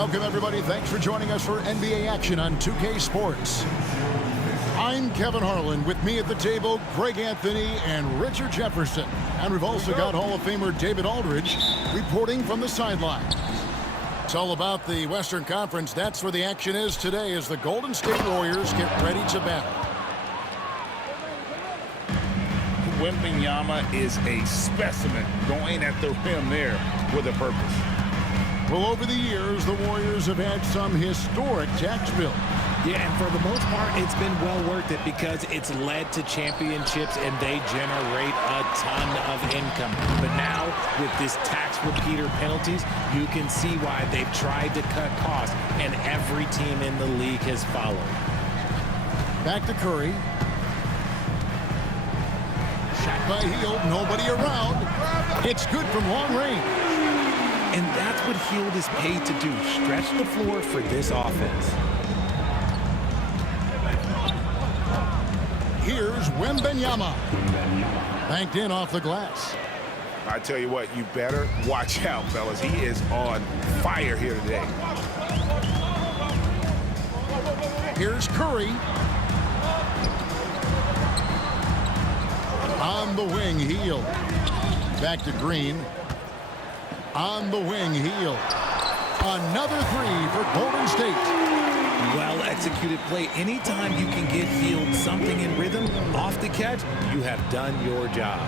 Welcome, everybody. Thanks for joining us for NBA action on 2K Sports. I'm Kevin Harlan. With me at the table, Greg Anthony and Richard Jefferson. And we've also got Hall of Famer David Aldridge reporting from the sidelines. It's all about the Western Conference. That's where the action is today as the Golden State Warriors get ready to battle. Wembanyama is a specimen going at the rim there with a purpose. Well, over the years, the Warriors have had some historic tax bills. Yeah, and for the most part, it's been well worth it because it's led to championships and they generate a ton of income. But now, with this tax repeater penalties, you can see why they've tried to cut costs, and every team in the league has followed. Back to Curry. Shot by Hield, nobody around. It's good from long range. And that's what Hield is paid to do, stretch the floor for this offense. Here's Wembanyama. Banked in off the glass. I tell you what, you better watch out, fellas. He is on fire here today. Here's Curry. On the wing, Hield. Back to Green. On the wing, Hield. Another three for Golden State. Well-executed play. Anytime you can get Hield something in rhythm off the catch, you have done your job.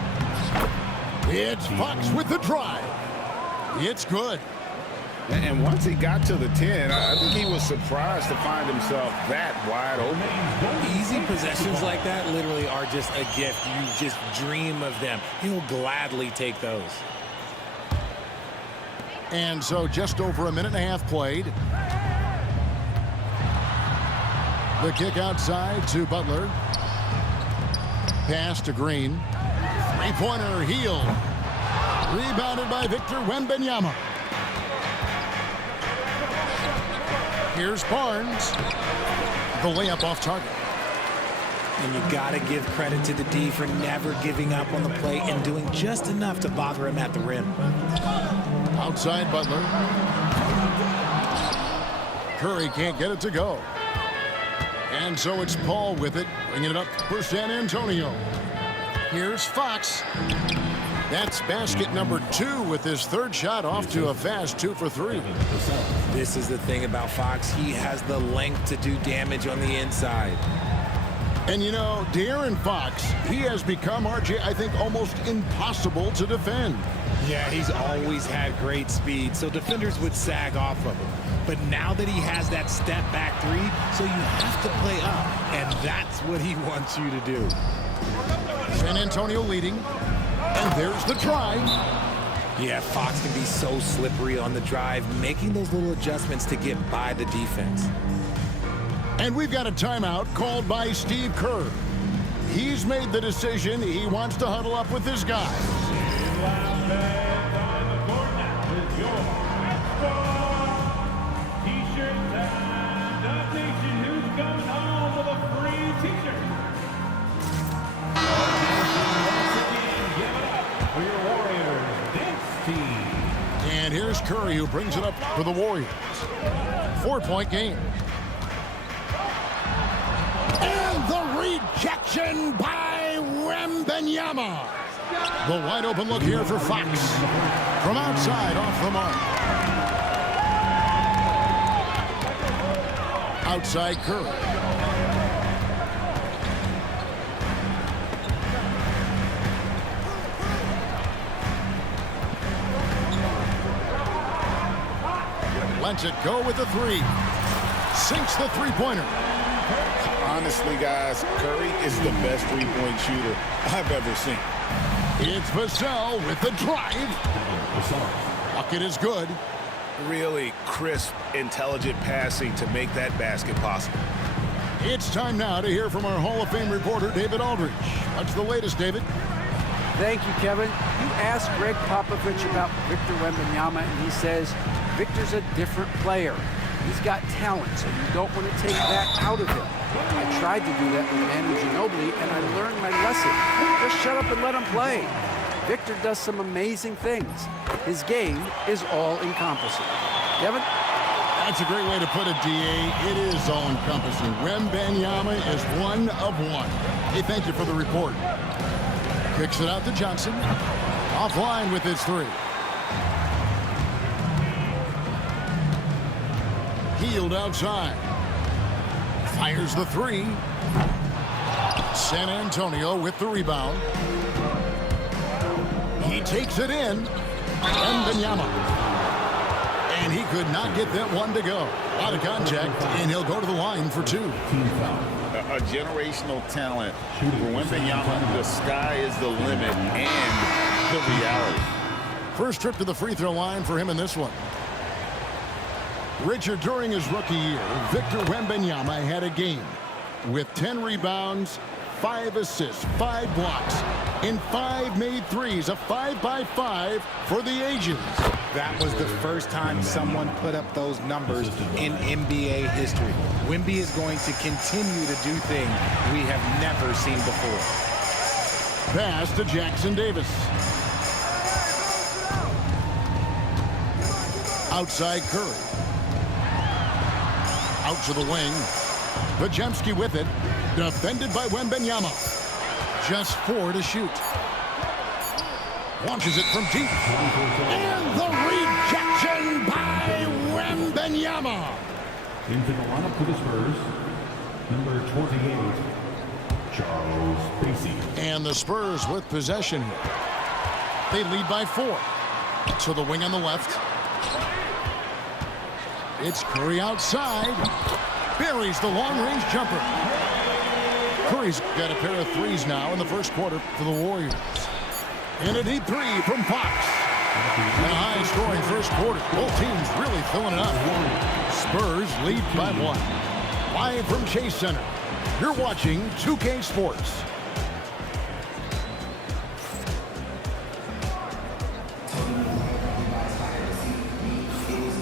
It's Fox with the drive. It's good. And once he got to the 10, I think he was surprised to find himself that wide open. Easy possessions like that literally are just a gift. You just dream of them. He'll gladly take those. And so just over a minute and a half played. The kick outside to Butler. Pass to Green. Three-pointer, Hield. Rebounded by Victor Wembanyama. Here's Barnes. The layup off target. And you got to give credit to the D for never giving up on the play and doing just enough to bother him at the rim. Outside Butler. Curry can't get it to go. And so it's Paul with it, bringing it up for San Antonio. Here's Fox. That's basket number 2 with his third shot off to a fast 2 for 3. This is the thing about Fox. He has the length to do damage on the inside. And you know, De'Aaron Fox, he has become, RJ, I think, almost impossible to defend. Yeah, he's always had great speed, so defenders would sag off of him. But now that he has that step back 3, so you have to play up, and that's what he wants you to do. San Antonio leading, and there's the drive. Yeah, Fox can be so slippery on the drive, making those little adjustments to get by the defense. And we've got a timeout called by Steve Kerr. He's made the decision he wants to huddle up with his guys. And here's Curry, who brings it up for the Warriors. 4-point game. And the rejection by Wembanyama. The wide open look here for Fox. From outside, off the mark. Outside Curry. Lets it go with the 3. Sinks the three-pointer. Honestly, guys, Curry is the best three-point shooter I've ever seen. It's Vassell with the drive. Bucket is good. Really crisp, intelligent passing to make that basket possible. It's time now to hear from our Hall of Fame reporter, David Aldridge. What's the latest, David? Thank you, Kevin. You asked Greg Popovich about Victor Wembanyama, and he says Victor's a different player. He's got talent, so you don't want to take that out of him. I tried to do that with Manu Ginobili, and I learned my lesson. Just shut up and let him play. Victor does some amazing things. His game is all-encompassing. Kevin? That's a great way to put it, D.A. It is all-encompassing. Wembanyama is one of one. Hey, thank you for the report. Kicks it out to Johnson. Offline with his three. Healed outside. Fires the three. San Antonio with the rebound. He takes it in. Wembanyama. And he could not get that one to go. Out of contact, and he'll go to the line for two. A generational talent. For Wembanyama, the sky is the limit and the reality. First trip to the free throw line for him in this one. Richard, during his rookie year, Victor Wembanyama had a game with 10 rebounds, 5 assists, 5 blocks, and 5 made threes, a 5-by-5 for the ages. That was the first time someone put up those numbers in NBA history. Wemby is going to continue to do things we have never seen before. Pass to Jackson Davis. Outside Curry. Out to the wing. Pajemski with it. Defended by Wembanyama. Just 4 to shoot. Launches it from deep. And the rejection by Wembanyama. Into the lineup for the Spurs, number 28, Charles Bassey. And the Spurs with possession here. They lead by 4. To the wing on the left. It's Curry outside. Buries the long-range jumper. Curry's got a pair of threes now in the first quarter for the Warriors. And a deep three from Fox. And a high-scoring first quarter. Both teams really filling it up. Spurs lead by 1. Live from Chase Center, you're watching 2K Sports.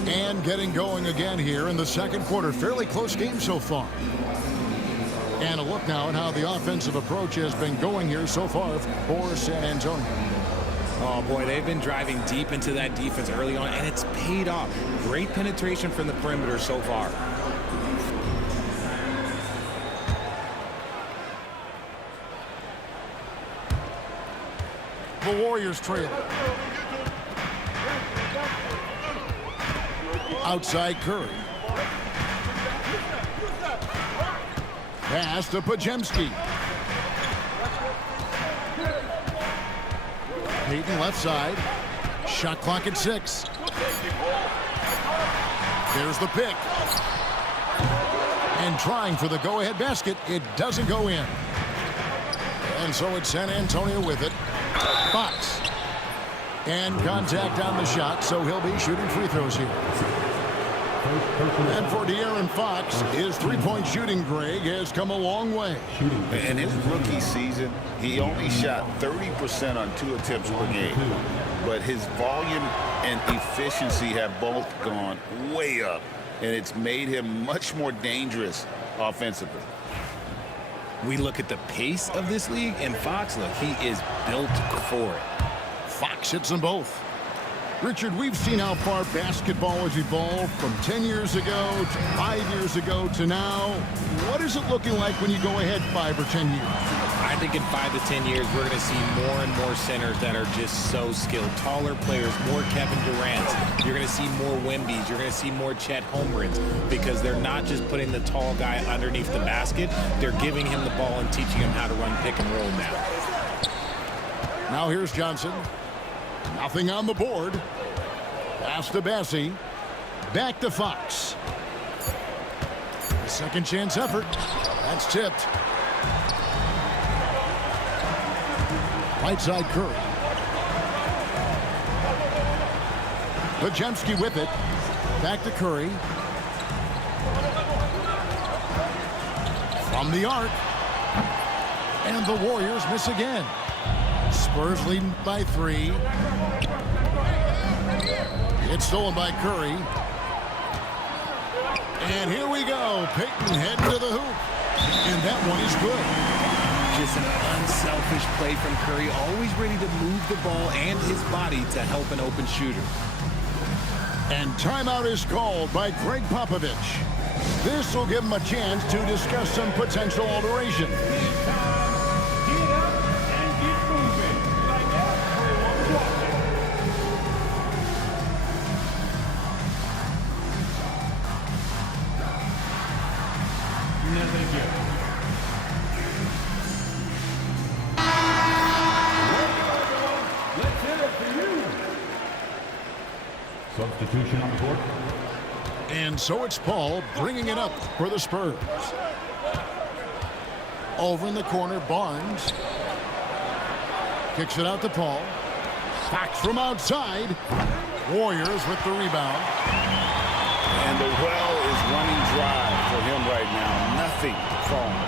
And getting going again here in the second quarter. Fairly close game so far. And a look now at how the offensive approach has been going here so far for San Antonio. Oh, boy, they've been driving deep into that defense early on, and it's paid off. Great penetration from the perimeter so far. The Warriors trail. Outside Curry. Pass to Pajemski. Payton left side. Shot clock at 6. There's the pick. And trying for the go-ahead basket. It doesn't go in. And so it's San Antonio with it. Fox. And contact on the shot, so he'll be shooting free throws here. And for De'Aaron Fox, his three-point shooting, Greg, has come a long way. In his rookie season, he only shot 30% on 2 attempts per game. But his volume and efficiency have both gone way up, and it's made him much more dangerous offensively. We look at the pace of this league, and Fox, look, he is built for it. Fox hits them both. Richard, we've seen how far basketball has evolved from 10 years ago to 5 years ago to now. What is it looking like when you go ahead 5 or 10 years? I think in 5 to 10 years, we're going to see more and more centers that are just so skilled. Taller players, more Kevin Durant's. You're going to see more Wembys. You're going to see more Chet Holmgrens because they're not just putting the tall guy underneath the basket. They're giving him the ball and teaching him how to run pick and roll now. Now here's Johnson. Nothing on the board. Pass to Bassey. Back to Fox. Second chance effort. That's tipped. Right side Curry. Pajemski with it. Back to Curry. From the arc. And the Warriors miss again. Spurs leading by 3. It's stolen by Curry. And here we go. Payton heading to the hoop. And that one is good. Just an unselfish play from Curry, always ready to move the ball and his body to help an open shooter. And timeout is called by Greg Popovich. This will give him a chance to discuss some potential alteration. Substitution on the court. And so it's Paul bringing it up for the Spurs. Over in the corner, Barnes. Kicks it out to Paul. Fox from outside. Warriors with the rebound. And the well is running dry for him right now. Nothing falling.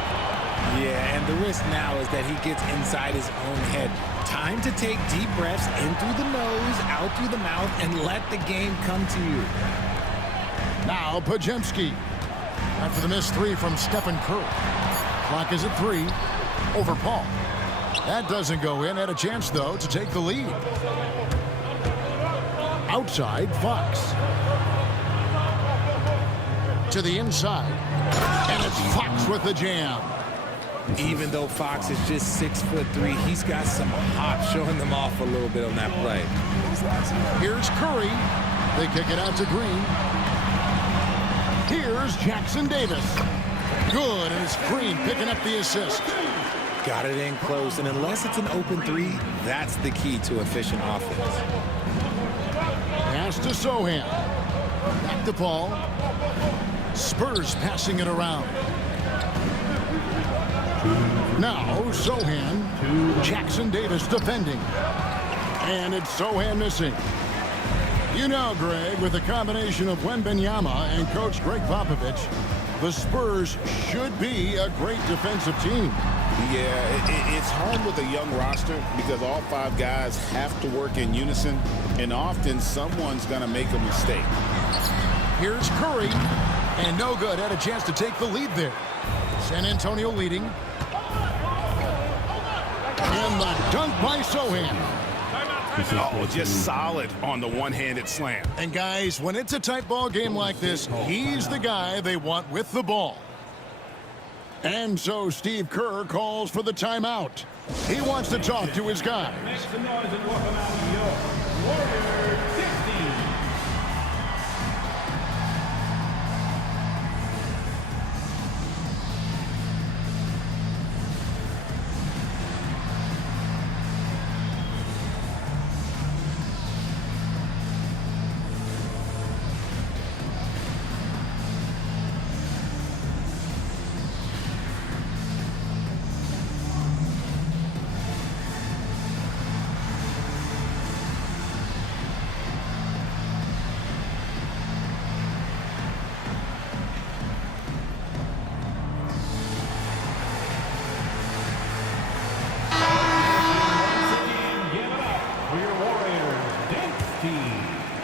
Yeah, and the risk now is that he gets inside his own head. Time to take deep breaths in through the nose, out through the mouth, and let the game come to you. Now Pajemski. After the missed three from Stephen Curry. Clock is at 3. Over Paul. That doesn't go in. Had a chance, though, to take the lead. Outside, Fox. To the inside. And it's Fox with the jam. Even though Fox is just 6'3", he's got some hop, showing them off a little bit on that play. Here's Curry. They kick it out to Green. Here's Jackson Davis. Good, and it's Green picking up the assist. Got it in close, and unless it's an open three, that's the key to efficient offense. Pass to Sohan. Back to Paul. Spurs passing it around. Now Sohan. Jackson Davis defending. And it's Sohan missing. You know, Greg, with a combination of Wembanyama and Coach Greg Popovich, the Spurs should be a great defensive team. Yeah, it's hard with a young roster because all 5 guys have to work in unison, and often someone's going to make a mistake. Here's Curry, and no good. Had a chance to take the lead there. San Antonio leading. And the dunk by Sohan. Oh, just solid on the one-handed slam. And guys, when it's a tight ball game like this, he's the guy they want with the ball. And so Steve Kerr calls for the timeout. He wants to talk to his guys. Make some noise and welcome out your Warrior 16.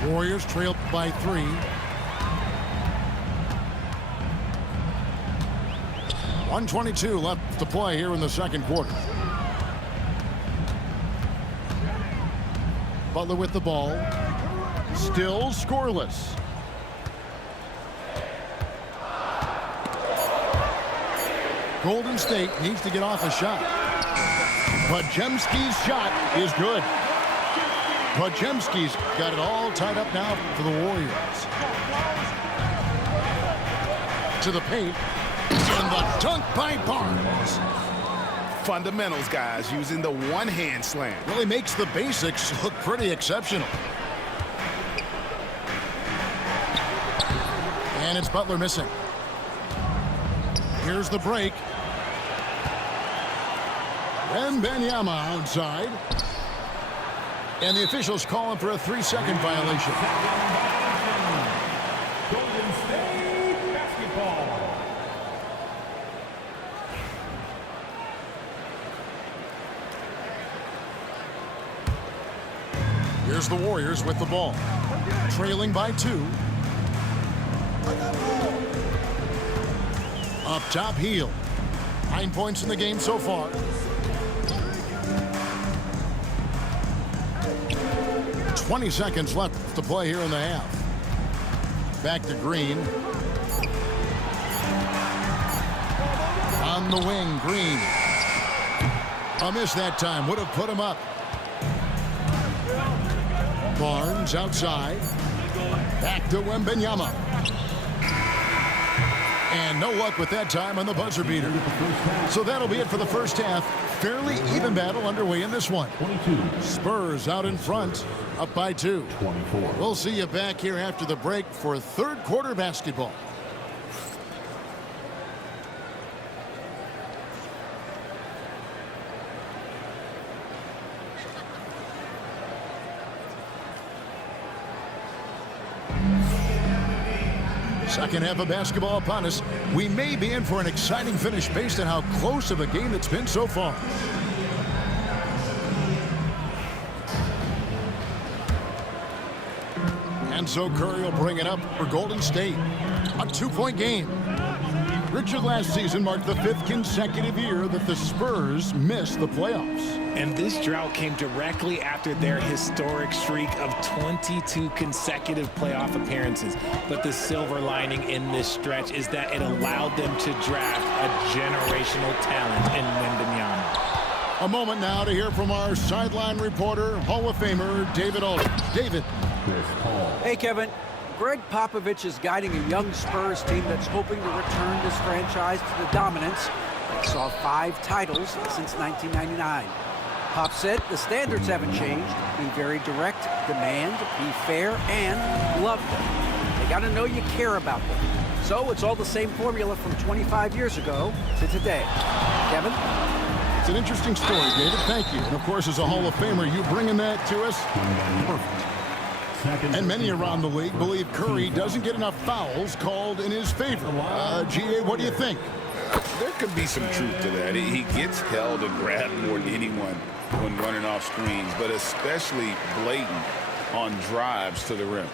Warriors trailed by 3. .122 left to play here in the second quarter. Butler with the ball. Still scoreless. Golden State needs to get off a shot. Pajemski's shot is good. Pajemski's got it all tied up now for the Warriors. To the paint. And the dunk by Barnes. Fundamentals, guys, using the one-hand slam. Really makes the basics look pretty exceptional. And it's Butler missing. Here's the break. Wembanyama outside. And the officials calling for a 3-second violation. Golden State basketball. Here's the Warriors with the ball. Trailing by 2. Up top, Heel. 9 points in the game so far. 20 seconds left to play here in the half. Back to Green. On the wing, Green. A miss that time. Would have put him up. Barnes outside. Back to Wembanyama. And no luck with that time on the buzzer beater. So that'll be it for the first half. Fairly even battle underway in this one. 22. Spurs out in front, up by 2. 24. We'll see you back here after the break for third quarter basketball. Second half of basketball upon us. We may be in for an exciting finish based on how close of a game it's been so far. And so Curry will bring it up for Golden State. A 2-point game. Richard, last season marked the 5th consecutive year that the Spurs missed the playoffs. And this drought came directly after their historic streak of 22 consecutive playoff appearances. But the silver lining in this stretch is that it allowed them to draft a generational talent in Wembanyama. A moment now to hear from our sideline reporter, Hall of Famer David Aldridge. David. Chris Paul. Hey, Kevin. Greg Popovich is guiding a young Spurs team that's hoping to return this franchise to the dominance that saw 5 titles since 1999. Pop said the standards haven't changed. Be very direct, demand, be fair, and love them. They got to know you care about them. So it's all the same formula from 25 years ago to today. Kevin? It's an interesting story, David. Thank you. And, of course, as a Hall of Famer, you bringing that to us? Perfect. And many around the league believe Curry doesn't get enough fouls called in his favor. GA, what do you think? There could be some truth to that. He gets held and grabbed more than anyone when running off screens, but especially blatant on drives to the rim.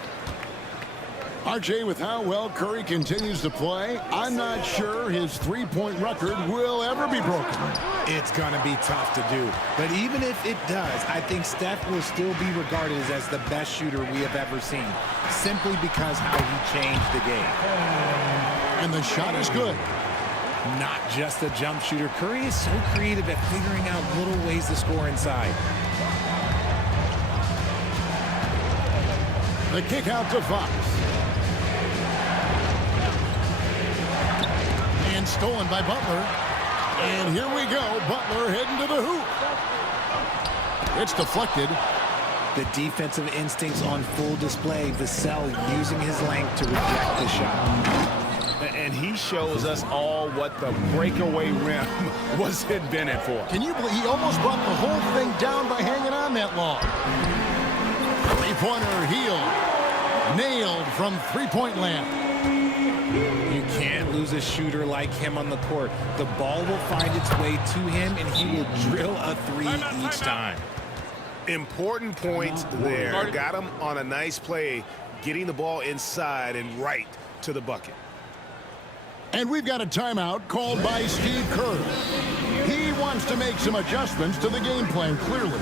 RJ, with how well Curry continues to play, I'm not sure his three-point record will ever be broken. It's going to be tough to do. But even if it does, I think Steph will still be regarded as the best shooter we have ever seen, simply because how he changed the game. And the shot is good. Not just a jump shooter. Curry is so creative at figuring out little ways to score inside. The kick out to Fox. And stolen by Butler. And here we go. Butler heading to the hoop. It's deflected. The defensive instincts on full display. Vassell using his length to reject the shot. And he shows us all what the breakaway rim was invented for. Can you believe he almost brought the whole thing down by hanging on that long? Three-pointer healed. Nailed from three-point land. You can't lose a shooter like him on the court. The ball will find its way to him, and he will drill a three each time. Important points there. Got him on a nice play, getting the ball inside and right to the bucket. And we've got a timeout called by Steve Kerr. He wants to make some adjustments to the game plan, clearly.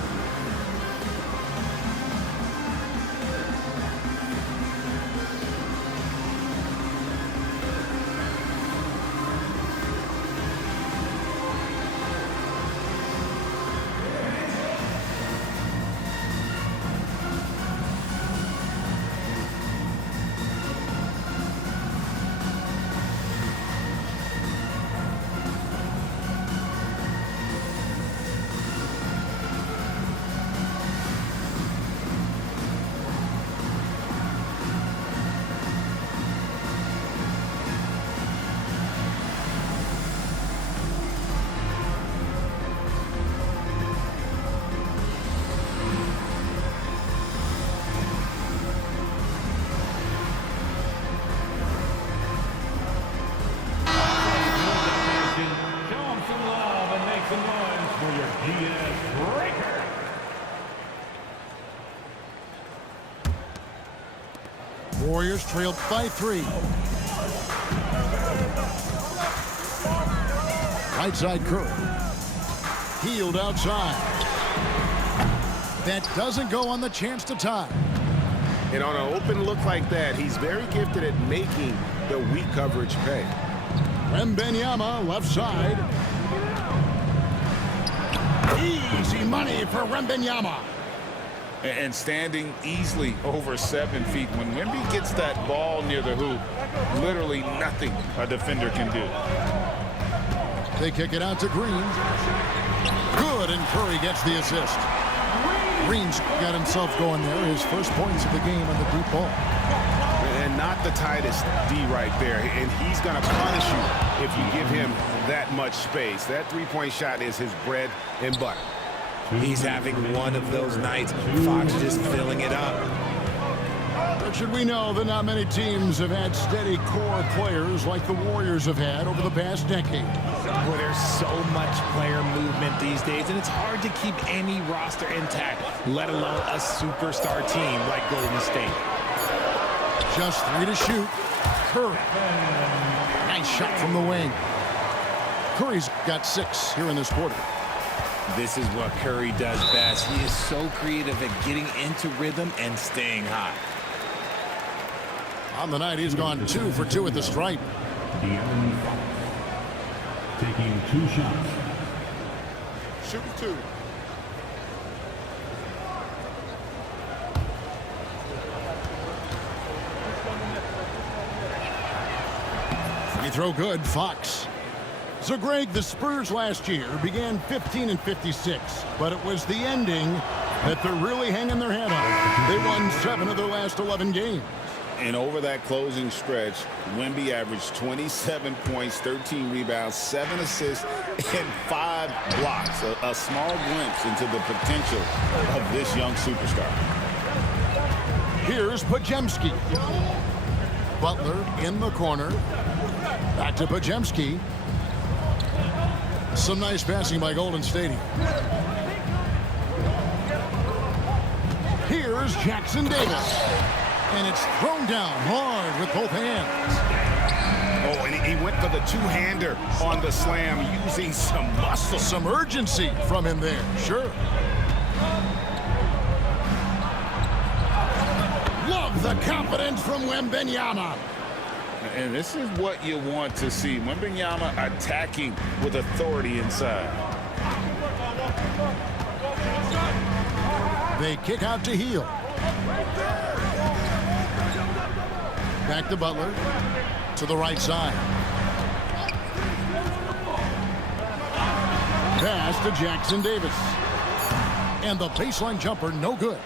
Warriors trailed by 3. Right side Curry. Healed outside. That doesn't go on the chance to tie. And on an open look like that, he's very gifted at making the weak coverage pay. Wembanyama, left side. Easy money for Wembanyama. And standing easily over 7 feet. When Wemby gets that ball near the hoop, literally nothing a defender can do. They kick it out to Green. Good, and Curry gets the assist. Green's got himself going there. His first points of the game on the deep ball. And not the tightest D right there. And he's going to punish you if you give him that much space. That three-point shot is his bread and butter. He's having one of those nights. Fox just filling it up. Richard, we know that not many teams have had steady core players like the Warriors have had over the past decade. Well, there's so much player movement these days, and it's hard to keep any roster intact, let alone a superstar team like Golden State. Just 3 to shoot. Curry. Nice shot from the wing. Curry's got 6 here in this quarter. This is what Curry does best. He is so creative at getting into rhythm and staying hot. On the night, he's gone 2 for 2 at the stripe. Taking 2 shots. Shooting 2. Free throw good, Fox. So, Greg, the Spurs last year began 15-56, but it was the ending that they're really hanging their head on. They won 7 of their last 11 games. And over that closing stretch, Wemby averaged 27 points, 13 rebounds, 7 assists, and 5 blocks. A small glimpse into the potential of this young superstar. Here's Podziemski. Butler in the corner. Back to Podziemski. Some nice passing by Golden State. Here's Jackson Davis. And it's thrown down hard with both hands. Oh, and he went for the two-hander on the slam using some muscle. Some urgency from him there, sure. Love the confidence from Wembanyama. And this is what you want to see. Wembanyama attacking with authority inside. They kick out to Heel. Back to Butler. To the right side. Pass to Jackson Davis. And the baseline jumper, no good.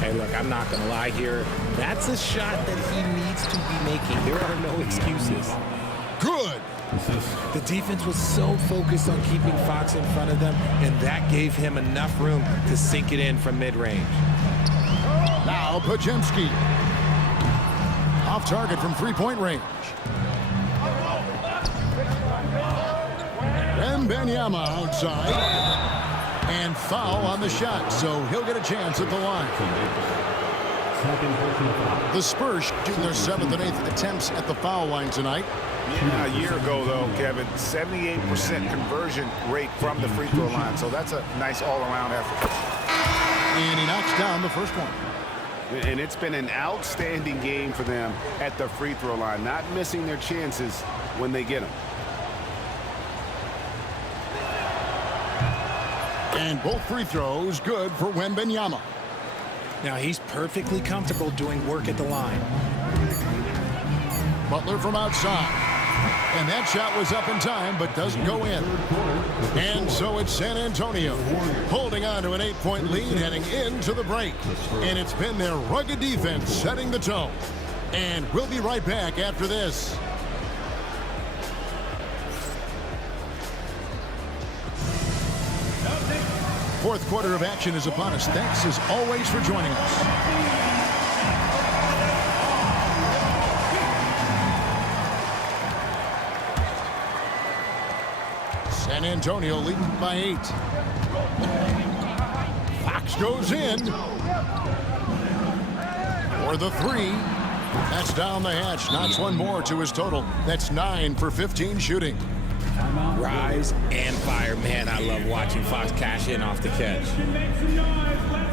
Hey, look, I'm not going to lie here. That's a shot that he needs to be making. There are no excuses. Good. The defense was so focused on keeping Fox in front of them, and that gave him enough room to sink it in from mid-range. Now Podziemski. Off target from three-point range. Wembanyama outside. And foul on the shot, so he'll get a chance at the line. The Spurs shooting their 7th and 8th attempts at the foul line tonight. Yeah, a year ago, though, Kevin, 78% conversion rate from the free throw line, so that's a nice all-around effort. And he knocks down the first one. And it's been an outstanding game for them at the free throw line, not missing their chances when they get them. And both free throws good for Wembanyama. Now, he's perfectly comfortable doing work at the line. Butler from outside. And that shot was up in time, but doesn't go in. And so it's San Antonio holding on to an 8-point lead heading into the break. And it's been their rugged defense setting the tone. And we'll be right back after this. Fourth quarter of action is upon us. Thanks as always for joining us. San Antonio leading by 8. Fox goes in for the 3. That's down the hatch. Knocks one more to his total. That's 9 for 15 shooting. Rise and fire. Man, I love watching Fox cash in off the catch.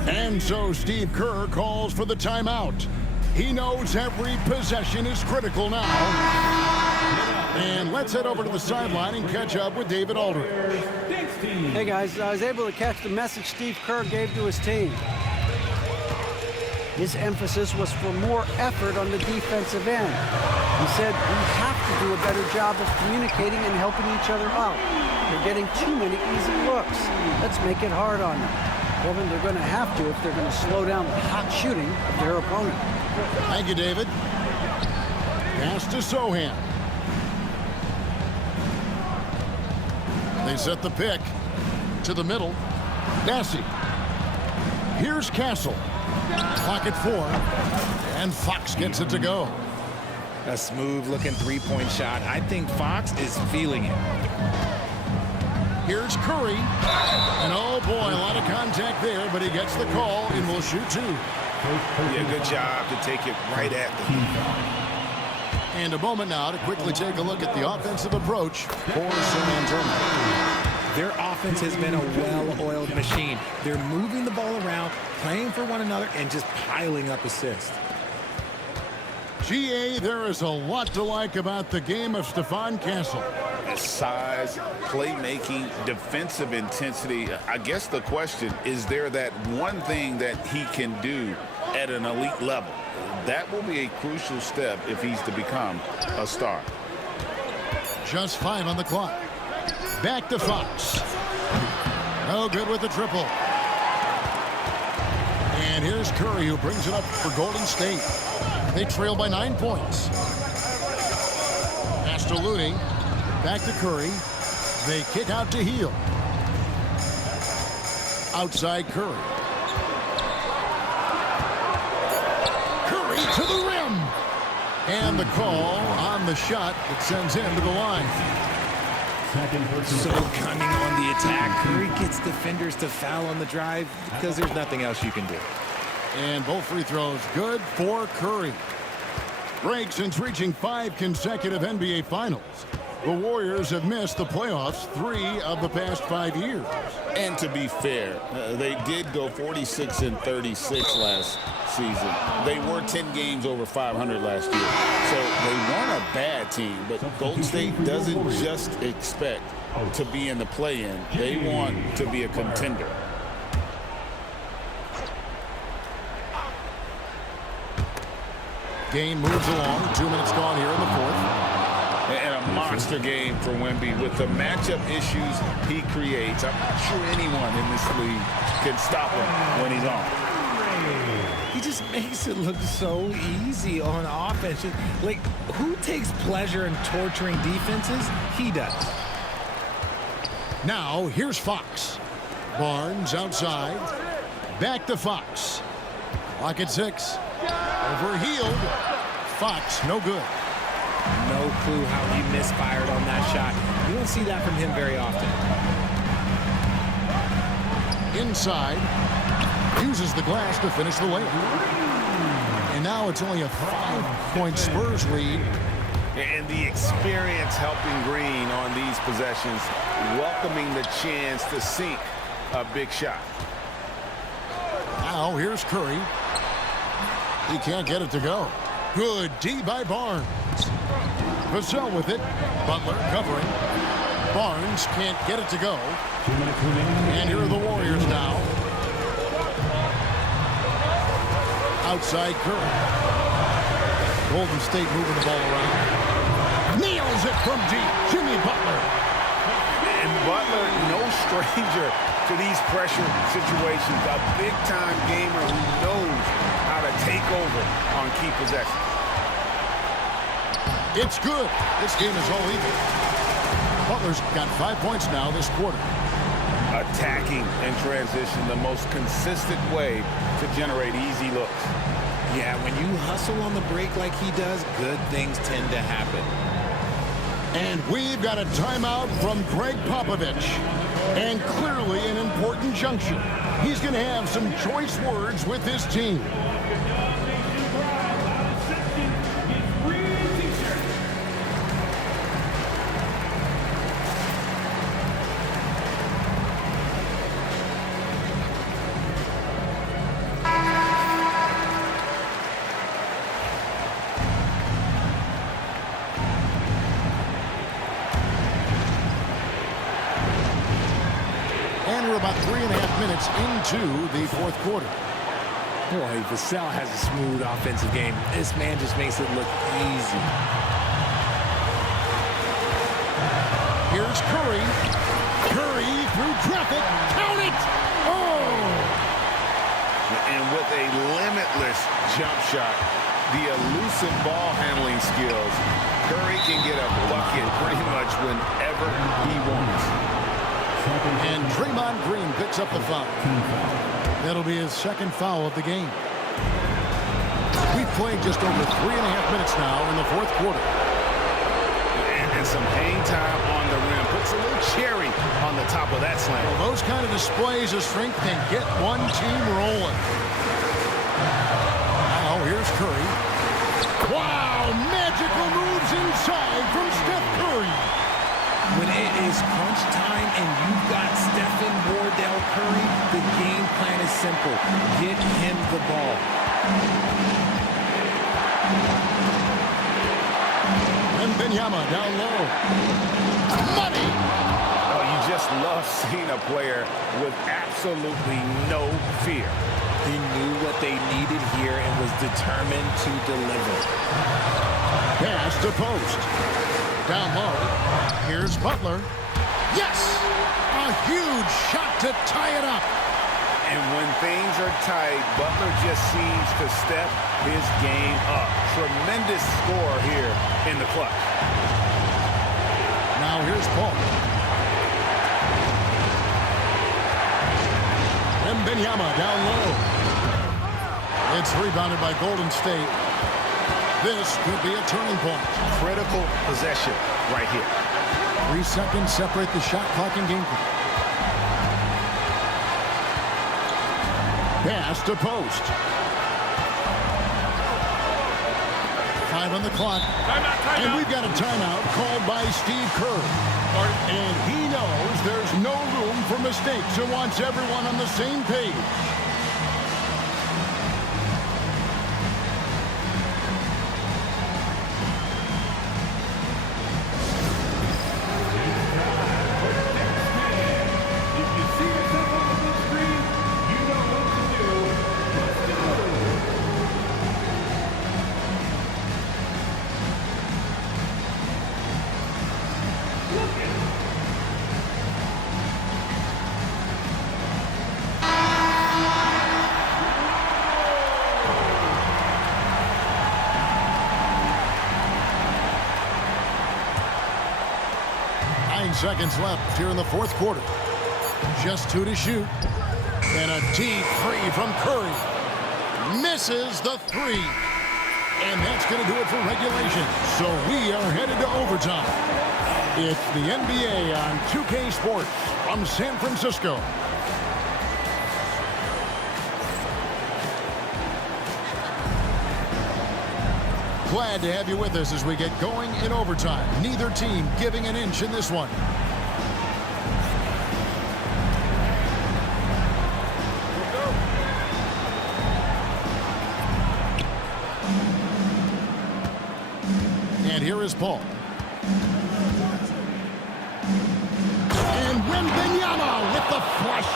And so Steve Kerr calls for the timeout. He knows every possession is critical now. And let's head over to the sideline and catch up with David Aldridge. Hey guys, I was able to catch the message Steve Kerr gave to his team. His emphasis was for more effort on the defensive end. He said we have to do a better job of communicating and helping each other out. They're getting too many easy looks. Let's make it hard on them. Kevin, they're going to have to if they're going to slow down the hot shooting of their opponent. Thank you, David. Pass to Sohan. They set the pick to the middle. Massey. Here's Castle. Clock at 4. And Fox gets it to go. A smooth-looking three-point shot. I think Fox is feeling it. Here's Curry. And oh boy, a lot of contact there, but he gets the call and will shoot 2. Yeah, good job to take it right at them. And a moment now to quickly take a look at the offensive approach for San Antonio. Their offense has been a well-oiled machine. They're moving the ball around, playing for one another, and just piling up assists. GA, there is a lot to like about the game of Stephon Castle. His size, playmaking, defensive intensity. I guess the question, is there that one thing that he can do at an elite level? That will be a crucial step if he's to become a star. Just 5 on the clock. Back to Fox. No good with the triple. And here's Curry, who brings it up for Golden State. They trail by 9 points. Pass to Looney. Back to Curry. They kick out to Hield. Outside Curry. Curry to the rim. And the call on the shot that sends him to the line. So cunning on the attack. Curry gets defenders to foul on the drive because there's nothing else you can do. And both free throws good for Curry. Greg, since reaching 5 consecutive NBA Finals, the Warriors have missed the playoffs 3 of the past 5 years. And to be fair, they did go 46-36 last season. They were 10 games over 500 last year. So they weren't a bad team, but Golden State doesn't just expect to be in the play-in. They want to be a contender. Game moves along. 2 minutes gone here in the 4th. And a monster game for Wemby with the matchup issues he creates. I'm not sure anyone in this league can stop him when he's on. He just makes it look so easy on offense. Like, who takes pleasure in torturing defenses? He does. Now, here's Fox. Barnes outside. Back to Fox. Clock at 6. Over Hield. Fox, no good. No clue how he misfired on that shot. You don't see that from him very often. Inside. Uses the glass to finish the layup. And now it's only a 5-point Spurs lead. And the experience helping Green on these possessions, welcoming the chance to sink a big shot. Now here's Curry. He can't get it to go. Good D by Barnes. Vassell with it. Butler covering. Barnes can't get it to go. And here are the Warriors now. Outside Curry. Golden State moving the ball around. Nails it from deep. Jimmy Butler. And Butler, no stranger to these pressure situations. A big-time gamer who knows how to take over on key possessions. It's good. This game is all even. Butler's got 5 points now this quarter. Attacking in transition, the most consistent way to generate easy looks. Yeah, when you hustle on the break like he does, good things tend to happen. And we've got a timeout from Greg Popovich. And clearly an important juncture. He's going to have some choice words with his team. And we're about 3.5 minutes into the fourth quarter. Boy, Vassell has a smooth offensive game. This man just makes it look easy. Here's Curry. Curry through traffic. Count it! Oh! And with a limitless jump shot, the elusive ball handling skills, Curry can get a bucket pretty much whenever he wants. And Draymond Green picks up the foul. That'll be his second foul of the game. We've played just over 3.5 minutes now in the fourth quarter. And some hang time on the rim. Puts a little cherry on the top of that slam. Well, those kind of displays of strength can get one team rolling. Now here's Curry. Wow, magical moves inside from Steph Curry. When it is crunch time and you've got Stephen Wardell Curry, the game plan is simple. Get him the ball. And Benyama down low. Money! Oh, you just love seeing a player with absolutely no fear. He knew what they needed here and was determined to deliver. Pass to post. Down low. Here's Butler. Yes! A huge shot to tie it up. And when things are tight, Butler just seems to step his game up. Tremendous score here in the clutch. Now here's Paul. Wembanyama down low. It's rebounded by Golden State. This could be a turning point. Critical possession right here. 3 seconds separate the shot clock and game clock. Pass to post. 5 on the clock. And we've got a timeout called by Steve Kerr. And he knows there's no room for mistakes and wants everyone on the same page. Seconds left here in the fourth quarter. Just 2 to shoot. And a deep three from Curry. Misses the 3. And that's going to do it for regulation. So we are headed to overtime. It's the NBA on 2K Sports from San Francisco. Glad to have you with us as we get going in overtime. Neither team giving an inch in this one. And here is Paul. And Wembanyama with the flush.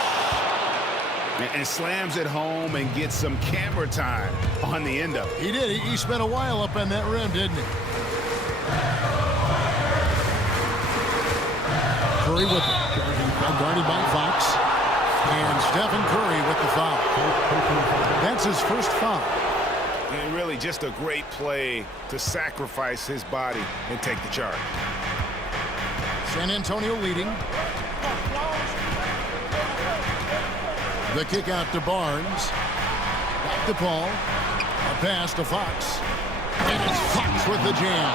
And slams it home and gets some camera time on the end of it. He did. He spent a while up on that rim, didn't he? Curry with it. Guarded by Fox. And Stephen Curry with the foul. That's his first foul. And really just a great play to sacrifice his body and take the charge. San Antonio leading. The kick out to Barnes. Back to Paul. A pass to Fox. And it's Fox with the jam.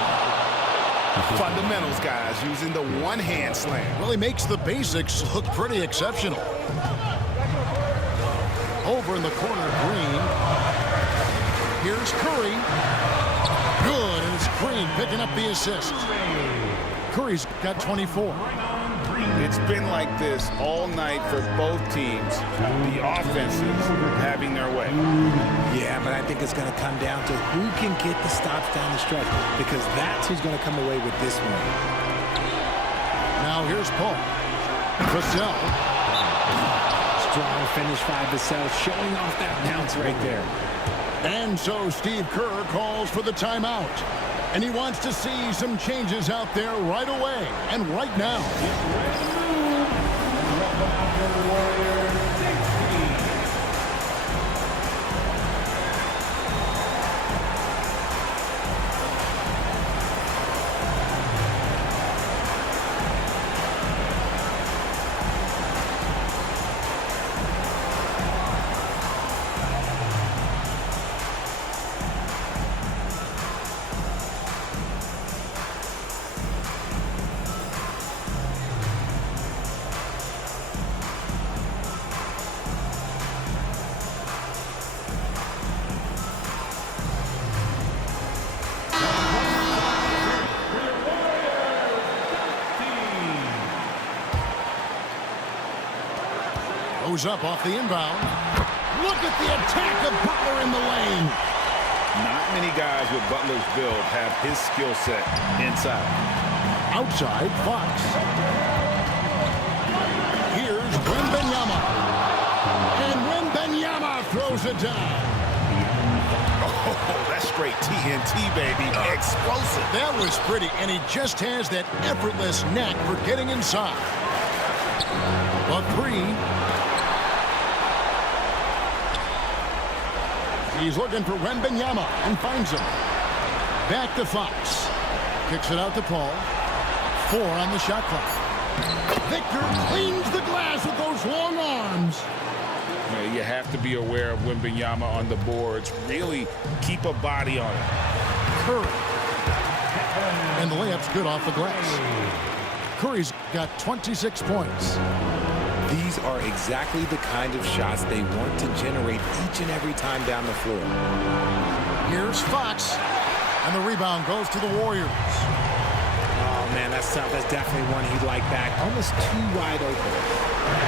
Fundamentals, guys, using the one-hand slam. Well, he makes the basics look pretty exceptional. Over in the corner, Green. Here's Curry. Good, and it's Green picking up the assist. Curry's got 24. It's been like this all night for both teams. The offenses having their way. Yeah, but I think it's going to come down to who can get the stops down the stretch, because that's who's going to come away with this one. Now here's Paul. Vassell. Strong finish by Vassell, showing off that bounce right there. And so Steve Kerr calls for the timeout. And he wants to see some changes out there right away and right now. Goes up off the inbound. Look at the attack of Butler in the lane. Not many guys with Butler's build have his skill set inside. Outside, Fox. Here's Wembanyama. And Wembanyama throws it down. Oh, that's straight TNT, baby. Explosive. That was pretty, and he just has that effortless knack for getting inside. A three. He's looking for Wembanyama and finds him. Back to Fox. Kicks it out to Paul. 4 on the shot clock. Victor cleans the glass with those long arms. You have to be aware of Wembanyama on the boards. Really keep a body on it. Curry. And the layup's good off the glass. Curry's got 26 points. These are exactly the kind of shots they want to generate each and every time down the floor. Here's Fox. And the rebound goes to the Warriors. Oh, man, that's tough. That's definitely one he'd like back. Almost too wide open.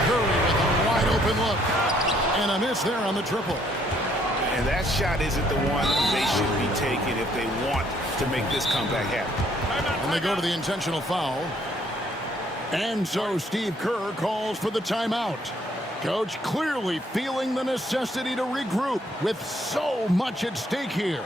Curry with a wide open look. And a miss there on the triple. And that shot isn't the one they should be taking if they want to make this comeback happen. And they go to the intentional foul. And so Steve Kerr calls for the timeout. Coach clearly feeling the necessity to regroup with so much at stake here.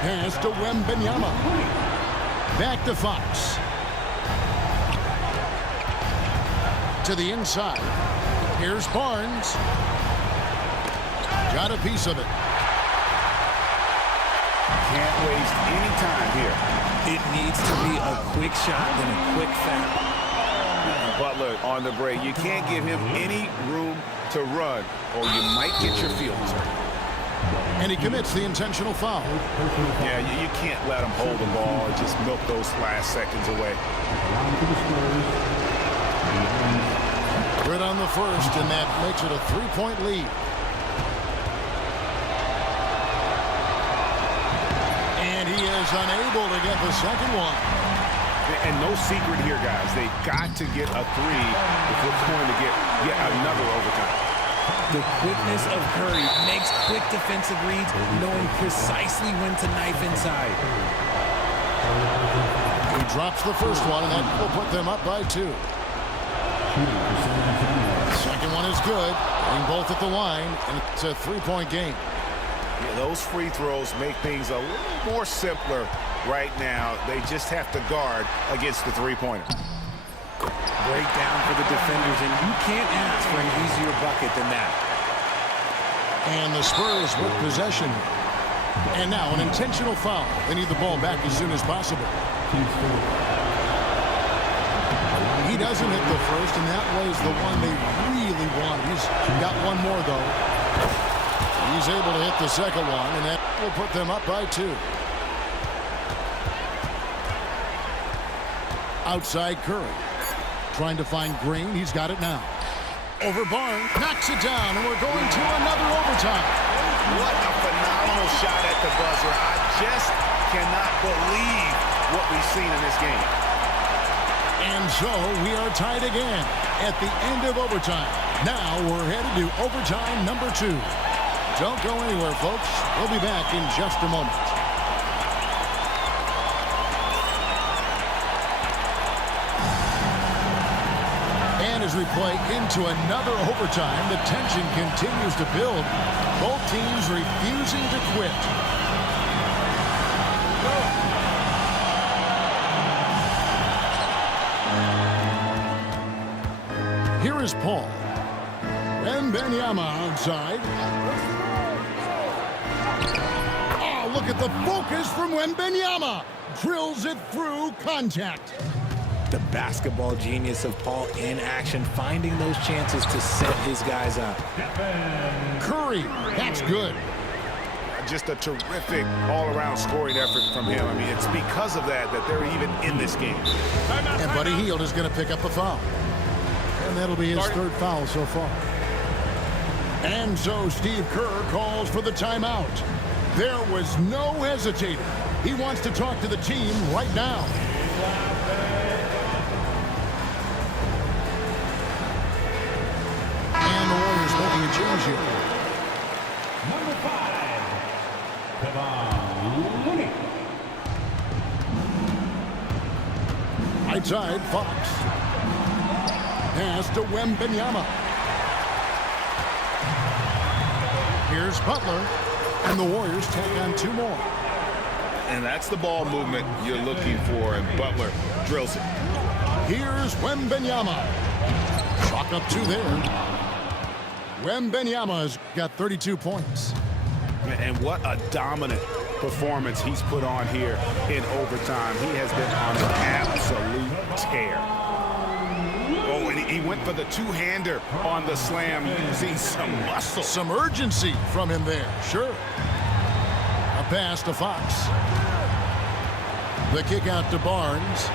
Pass to Wembanyama. Back to Fox. To the inside. Here's Barnes. Got a piece of it. Can't waste any time here. It needs to be a quick shot and a quick foul. Butler on the break. You can't give him any room to run or you might get your feelings hurt. And he commits the intentional foul. Yeah, you can't let him hold the ball and just milk those last seconds away. Good on the first, and that makes it a 3-point lead. And he is unable to get the second one. And no secret here, guys. They've got to get a three if we're going to get yet another overtime. The quickness of Curry makes quick defensive reads, knowing precisely when to knife inside. He drops the first one, and that will put them up by 2. Second one is good. Getting both at the line, and it's a 3-point game. Yeah, those free throws make things a little more simpler right now. They just have to guard against the three-pointer. Breakdown for the defenders, and you can't ask for an easier bucket than that. And the Spurs with possession. And now an intentional foul. They need the ball back as soon as possible. He doesn't hit the first, and that was the one they really want. He's got one more, though. He's able to hit the second one, and that will put them up by 2. Outside Curry. Trying to find Green. He's got it now. Over Barnes. Knocks it down, and we're going to another overtime. What a phenomenal shot at the buzzer. I just cannot believe what we've seen in this game. And so we are tied again at the end of overtime. Now we're headed to overtime number 2. Don't go anywhere, folks. We'll be back in just a moment. And as we play into another overtime, the tension continues to build. Both teams refusing to quit. Here is Paul. Wembanyama outside. Oh, look at the focus from Wembanyama. Drills it through contact. The basketball genius of Paul in action, finding those chances to set his guys up. Curry, that's good. Just a terrific all-around scoring effort from him. I mean, it's because of that they're even in this game. And Buddy Hield is going to pick up the foul. And that'll be his third foul so far. And so Steve Kerr calls for the timeout. There was no hesitating. He wants to talk to the team right now. And the Warriors making a change here. Number 5, Kevon Looney. Outside, Fox. Pass to Wembanyama. Here's Butler. And the Warriors take on 2 more. And that's the ball movement you're looking for, and Butler drills it. Here's Wembanyama. Chalk up 2 there. Wembanyama's got 32 points. And what a dominant performance he's put on here in overtime. He has been on an absolute tear. Oh, and he went for the two-hander on the slam. You see some muscle. Some urgency from him there, sure. A pass to Fox. The kick out to Barnes.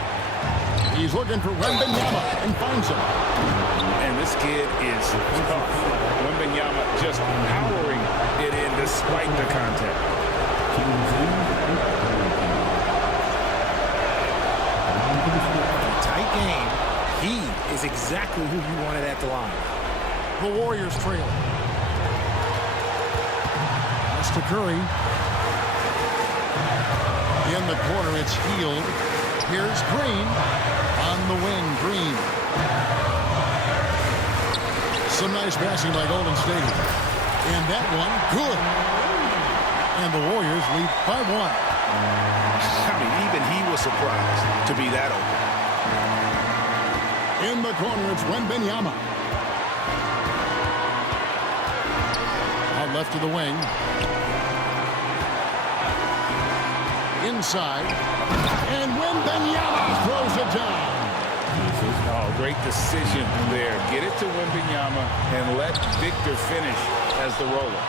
He's looking for Wembanyama and finds him. And this kid is tough. Wembanyama just powering it in despite the contact. Tight game. He is exactly who you wanted at the line. The Warriors trail. That's to Curry. In the corner, it's Hield. Here's Green. On the wing, Green. Some nice passing by Golden State. And that one, good. And the Warriors lead by 1. I mean, even he was surprised to be that open. In the corner, it's Wembanyama. Out left to the wing. Inside. And Wembanyama throws it down. Oh, great decision there. Get it to Wembanyama and let Victor finish as the roller.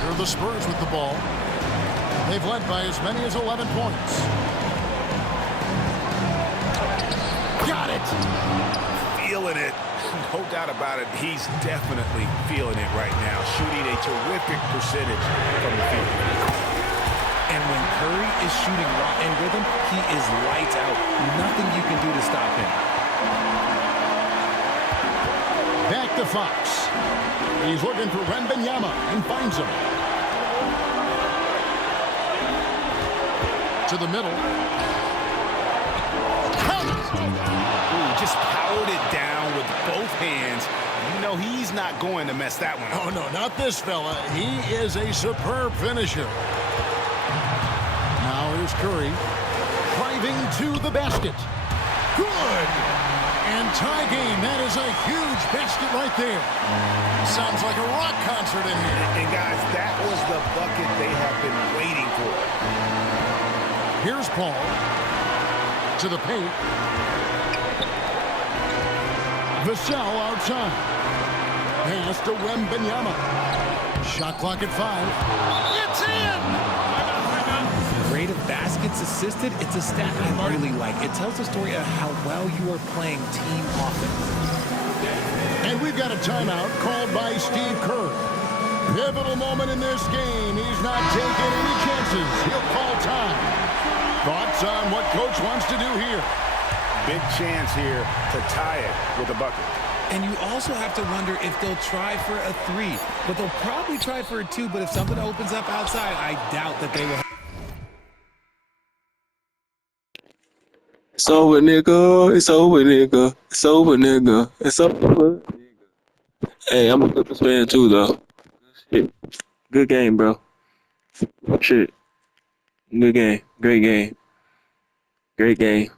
Here are the Spurs with the ball. They've led by as many as 11 points. Got it. Feeling it. No doubt about it. He's definitely feeling it right now. Shooting a terrific percentage from the field. And when Curry is shooting raw in rhythm, he is lights out. Nothing you can do to stop him. Back to Fox. He's looking for Wembanyama and finds him. To the middle. Ooh, just powered it down with both hands. You know he's not going to mess that one up. Oh, no, not this fella. He is a superb finisher. Now here's Curry. Driving to the basket. Good. And tie game. That is a huge basket right there. Sounds like a rock concert in here. And guys, that was the bucket they have been waiting for. Here's Paul. To the paint. Vassell outside. Pass to Wembanyama. Shot clock at 5. It's in! rate of baskets assisted, it's a stat I really like. It tells the story of how well you are playing team offense. And we've got a timeout called by Steve Kerr. Pivotal moment in this game. He's not taking any chances. He'll call time. Thoughts on what Coach wants to do here? Big chance here to tie it with a bucket. And you also have to wonder if they'll try for a 3. But they'll probably try for a 2. But if something opens up outside, I doubt that they will. It's over, nigga. It's over, nigga. It's over, nigga. It's over. Hey, I'm a Clippers fan too, though. Shit. Good game, bro. Shit. Good game. Great game. Great game.